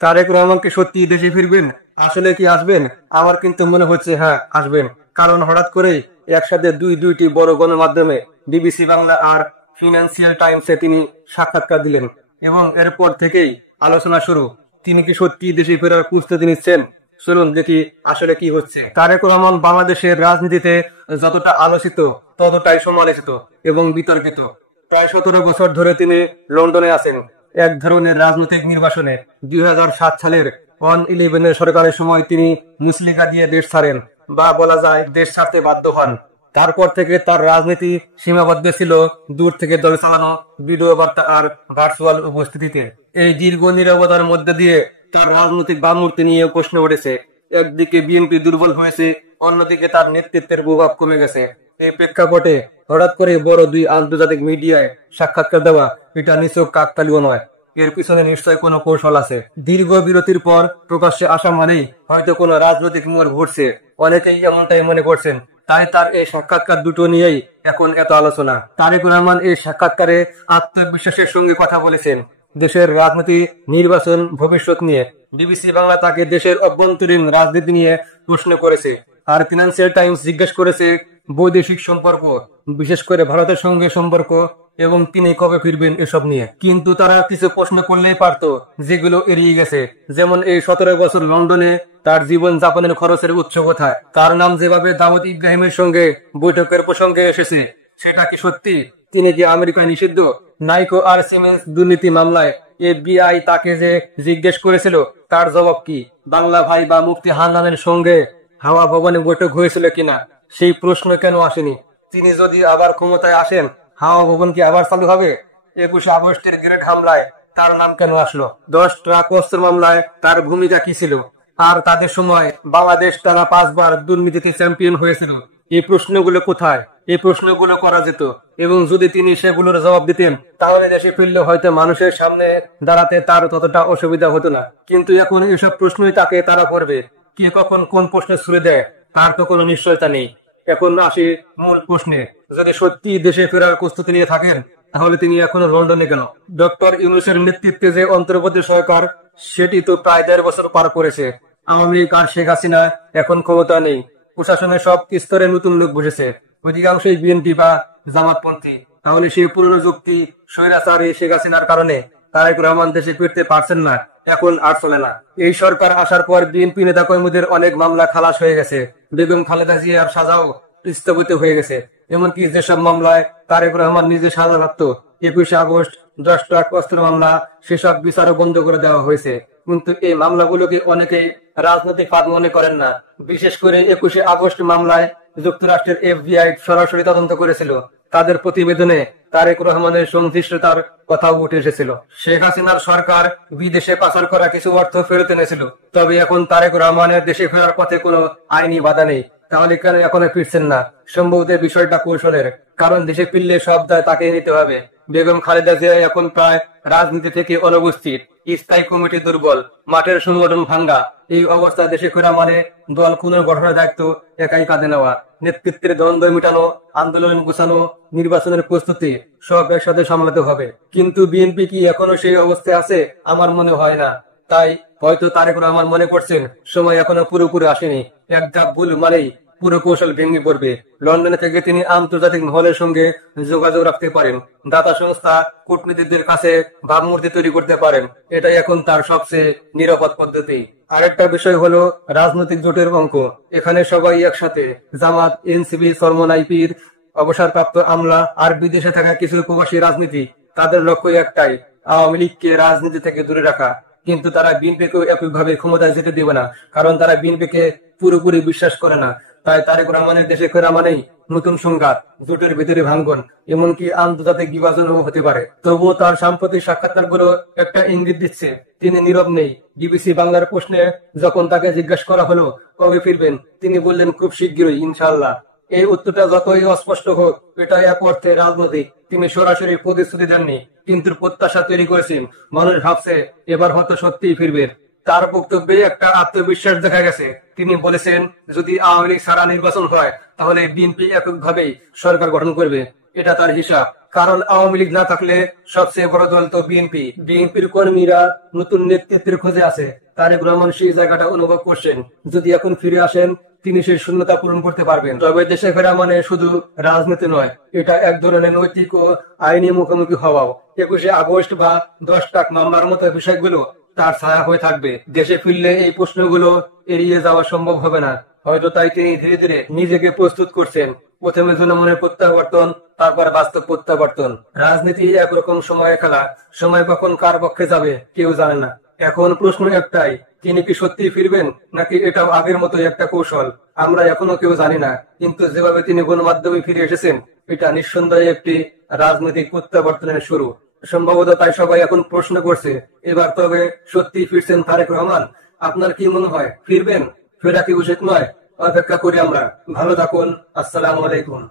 তারেক রহমান কি সত্যি দেশে ফিরবেন? আসলে কি আসবেন? আমার কিন্তু মনে হচ্ছে হ্যাঁ আসবেন, কারণ হঠাৎ করেই একসাথে দুইটি বড় গণমাধ্যমে বিবিসি বাংলা আর ফিনান্সিয়াল টাইমসে তিনি সাক্ষাৎকার দিলেন এবং এরপর থেকেই আলোচনা শুরু। তিনি কি সত্যি দেশে ফেরার প্রস্তুতি নিচ্ছেন? চলুন দেখি আসলে কি হচ্ছে। তারেক রহমান বাংলাদেশের রাজনীতিতে যতটা আলোচিত ততটাই সমালোচিত এবং বিতর্কিত। প্রায় 17 বছর ধরে তিনি লন্ডনে আছেন এক ধরনের রাজনৈতিক নির্বাসনে। 2007 সালের 1/11 সরকারের সময় তিনি মুচলেকা দিয়ে দেশ ছাড়েন, বা বলা যায় দেশ ছাড়তে বাধ্য হন। তারপর থেকে তার রাজনীতি সীমাবদ্ধ ছিল দূর থেকে দল চালানো, ভিডিও বার্তা আর ভার্চুয়াল উপস্থিতিতে। এই দীর্ঘ নীরবতার মধ্যে দিয়ে তার রাজনৈতিক ভাবমূর্তি নিয়ে প্রশ্ন উঠেছে। একদিকে বিএনপি দুর্বল হয়েছে, অন্যদিকে তার নেতৃত্বের প্রভাব কমে গেছে। এই প্রেক্ষাপটে হঠাৎ করে বড় দুই আন্তর্জাতিক মিডিয়ায় সাক্ষাৎকার দেওয়া এটা নিছক কাকতালীয় নয়, এর পিছনে নিশ্চয় কোনো কৌশল আছে। দীর্ঘ বিরতির পর প্রকাশ্যে আসা মানেই হয়তো কোনো রাজনৈতিক মোড় ঘুরছে, অনেকেই এমনটাই মনে করছেন। তাই তার এই সাক্ষাৎকার দুটো নিয়েই এখন এত আলোচনা। তারেক রহমান এই সাক্ষাৎকারে আত্মবিশ্বাসের সঙ্গে কথা বলেছেন দেশের রাজনীতি, নির্বাচন, ভবিষ্যৎ নিয়ে। বিবিসি বাংলা তাকে দেশের অভ্যন্তরীণ রাজনীতি নিয়ে প্রশ্ন করেছে, আর ফিনান্সিয়াল টাইমস জিজ্ঞেস করেছে বৈদেশিক সম্পর্ক, বিশেষ করে ভারতের সঙ্গে সম্পর্ক এবং তিনি কবে ফিরবেন এসব নিয়ে। কিন্তু তারা কিছু প্রশ্ন করলেই পারতো যেগুলো এড়িয়ে গেছে, যেমন এই 17 বছর লন্ডনে তার জীবন যাপনের খরচের উৎস কোথায়, তার নাম যেভাবে দাউদ ইব্রাহিমের সঙ্গে বৈঠকের প্রসঙ্গে এসেছে সেটা কি সত্যি, তিনি যে আমেরিকায় নিষিদ্ধ। নাইকো আর সিমেন্স দুর্নীতি মামলায় এফবিআই তাকে যে জিজ্ঞেস করেছিল তার জবাব কি, বাংলা ভাই বা মুফতি হান্নানের সঙ্গে হাওয়া ভবনে বৈঠক হয়েছিল কিনা সেই প্রশ্ন কেন আসেনি। তিনি যদি আবার ক্ষমতায় আসেন হাওয়া ভবন কি আবার চালু হবে? 21 আগস্টের গ্রেট হামলায় তার নাম কেন আসলো? 10 ট্রাক অস্ত্র মামলায় তার ভূমিকা কি ছিল? আর তাদের সময় বাংলাদেশ টানা 5 বার দুর্নীতিতে চ্যাম্পিয়ন হয়েছিল। এই প্রশ্নগুলো কোথায়? এই প্রশ্নগুলো করা যেত, এবং যদি তিনি সেগুলোর জবাব দিতেন তাহলে দেশে ফিরলে হয়তো মানুষের সামনে দাঁড়াতে তার ততটা অসুবিধা হতো না। কিন্তু এখন এসব প্রশ্নই তাকে তারা করবে। কে কখন কোন প্রশ্ন ছুড়ে দেয় তার তো কোনো নিশ্চয়তা নেই। এখন আসি মূল প্রশ্নে, যদি সত্যি দেশে ফেরার প্রস্তুতি নিয়ে থাকেন তাহলে তিনি এখনো লন্ডনে কেন? ডক্টর ইউনূসের নেতৃত্বে যে অন্তর্বর্তী সরকার সেটি তো প্রায় 1.5 বছর পার করেছে। আওয়ামী লীগ আর শেখ হাসিনা এখন ক্ষমতা নেই, প্রশাসনের সব স্তরে নতুন লোক বসেছে, অধিকাংশই বিএনপি বা জামাতপন্থী। তাহলে সেই পুরনো যুক্তি স্বৈরাচারী শেখ হাসিনার কারণে তারেক রহমান দেশে ফিরতে পারছেন না, এখন আর চলে না। এই সরকার আসার পর বিএনপি নেতা কর্মীদের অনেক মামলা খালাস হয়ে গেছে, বেগম খালেদা জিয়ার সাজাও স্থগিত হয়ে গেছে। এমনকি যেসব মামলায় তারেক রহমান নিজে সাজাপ্রাপ্ত, 21 আগস্ট 10 ট্রাক অস্ত্র মামলা, সেসব বিচারও বন্ধ করে দেওয়া হয়েছে। কিন্তু এই মামলাগুলোকে অনেকেই রাজনৈতিক ফাঁদ মনে করেন না। বিশেষ করে 21 আগস্ট মামলায় যুক্তরাষ্ট্রের এফবিআই সরাসরি তদন্ত করেছিল। তাদের প্রতিবেদনে তারেক রহমানের সংশ্লিষ্টতার কথাও উঠে এসেছিল। শেখ হাসিনার সরকার বিদেশে পাচার করা কিছু অর্থ ফেরত এনেছিল, তবে এখন তারেক রহমানের দেশে ফেরার পথে কোনো আইনি বাধা নেই। তাহলে কেন এখনো ফিরছেন না? সম্ভবত বিষয়টা কৌশলের, কারণ দেশে ফিরলে সব দায় তাকে নিতে হবে। বেগম খালেদা জিয়া এখন প্রায় রাজনীতি থেকে অনুপস্থিত, স্থায়ী কমিটি দুর্বল, মাঠের সংগঠন ভাঙ্গা। এই অবস্থায় দেশে ফেরা মানে দল পুনর্গঠনের দায়িত্ব একাই কাঁধে নেওয়া। নেতৃত্বের দ্বন্দ্ব মেটানো, আন্দোলন গোছানো, নির্বাচনের প্রস্তুতি সব একসাথে সামলাতে হবে। কিন্তু বিএনপি কি এখনো সেই অবস্থায় আছে? আমার মনে হয় না। তাই হয়তো তারেক রহমান মনে করছেন সময় এখনো পুরোপুরি আসেনি। এক ধাপ ভুল মানেই পুরো কৌশল ভেঙে পড়বে। লন্ডনে থেকে তিনি আন্তর্জাতিক মহলের সঙ্গে যোগাযোগ রাখতে পারেন, দাতা সংস্থা, কূটনীতিকদের কাছে ভাবমূর্তি তৈরি করতে পারেন। এটাই এখন তার সবচেয়ে নিরাপদ পদ্ধতি। আরেকটা বিষয় হলো রাজনৈতিক জোটের অঙ্ক। এখানে সবাই একসাথে, জামাত, এনসিপি, চরমনাইপির, অবসরপ্রাপ্ত আমলা আর বিদেশে থাকা কিছু প্রবাসী রাজনীতি। তাদের লক্ষ্য একটাই, আওয়ামী লীগকে রাজনীতি থেকে দূরে রাখা। কিন্তু তারা বিএনপিকেও একইভাবে ক্ষমতায় যেতে দেবে না, কারণ তারা বিএনপিকে পুরোপুরি বিশ্বাস করে না। তাই তারেক রহমানের দেশে ফেরা মানেই নতুন সংঘাত, জোটের ভিতরে ভাঙ্গন, এমনকি আন্তর্জাতিক বিভাজনও হতে পারে। তবুও তার সাম্প্রতিক সাক্ষাৎকারগুলো একটা ইঙ্গিত দিচ্ছে তিনি নীরব নেই। বিবিসি বাংলার প্রশ্নে যখন তাকে জিজ্ঞাসা করা হলো কবে ফিরবেন, তিনি বললেন খুব শিগগিরই ইনশাআল্লাহ। এই উত্তরটা যতই অস্পষ্ট হোক, এটা এক অর্থে রাজনৈতিক। তিনি সরাসরি প্রতিশ্রুতি দেননি, কিন্তু প্রত্যাশা তৈরি করেছেন। মানুষ ভাবছে এবার হয়তো সত্যিই ফিরবেন। তার বক্তব্যে একটা আত্মবিশ্বাস দেখা গেছে। তিনি বলেছেন, যদি আওয়ামী লীগ ছাড়া নির্বাচন হয় তাহলে বিএনপি এককভাবেই সরকার গঠন করবে। এটা তার হিসাব। কারণ আওয়ামী লীগ না থাকলে সবচেয়ে বড় দল তো বিএনপি। বিএনপির কর্মীরা নতুন নেতৃত্বের খোঁজে আছে। তারেক রহমান সেই জায়গাটা অনুভব করছেন। যদি এখন ফিরে আসেন, তিনি সেই শূন্যতা পূরণ করতে পারবেন। তবে দেশে ফেরা মানে শুধু রাজনীতি নয়, এটা এক ধরনের নৈতিক ও আইনি মুখোমুখি হওয়াও। 21শে আগস্ট বা 10 টাক মামলার মতো বিষয়গুলো তার ছায়া হয়ে থাকবে। দেশে ফিরলে এই প্রশ্নগুলো এড়িয়ে যাওয়া সম্ভব হবে না। হয়তো তাই তিনি ধীরে ধীরে নিজেকে প্রস্তুত করছেন। প্রথমে জনমনের প্রত্যাবর্তন, তারপর বাস্তব প্রত্যাবর্তন। রাজনীতি একরকম সময়ের খেলা। সময় কখন কার পক্ষে যাবে কেউ জানে না। এখন প্রশ্ন একটাই, তিনি কি সত্যি ফিরবেন, নাকি এটাও আগের মতো একটা কৌশল? আমরা এখনো কেউ জানি না। কিন্তু যেভাবে তিনি গণমাধ্যমে ফিরে এসেছেন, এটা নিঃসন্দেহে একটি রাজনৈতিক প্রত্যাবর্তনের শুরু। সম্ভবত তাই সবাই এখন প্রশ্ন করছে, এবার তবে সত্যি ফিরছেন তারেক রহমান? আপনার কি মনে হয়, ফিরবেন? ফেরা কি উচিত নয়? অপেক্ষা করি আমরা। ভালো থাকুন। আসসালামু আলাইকুম।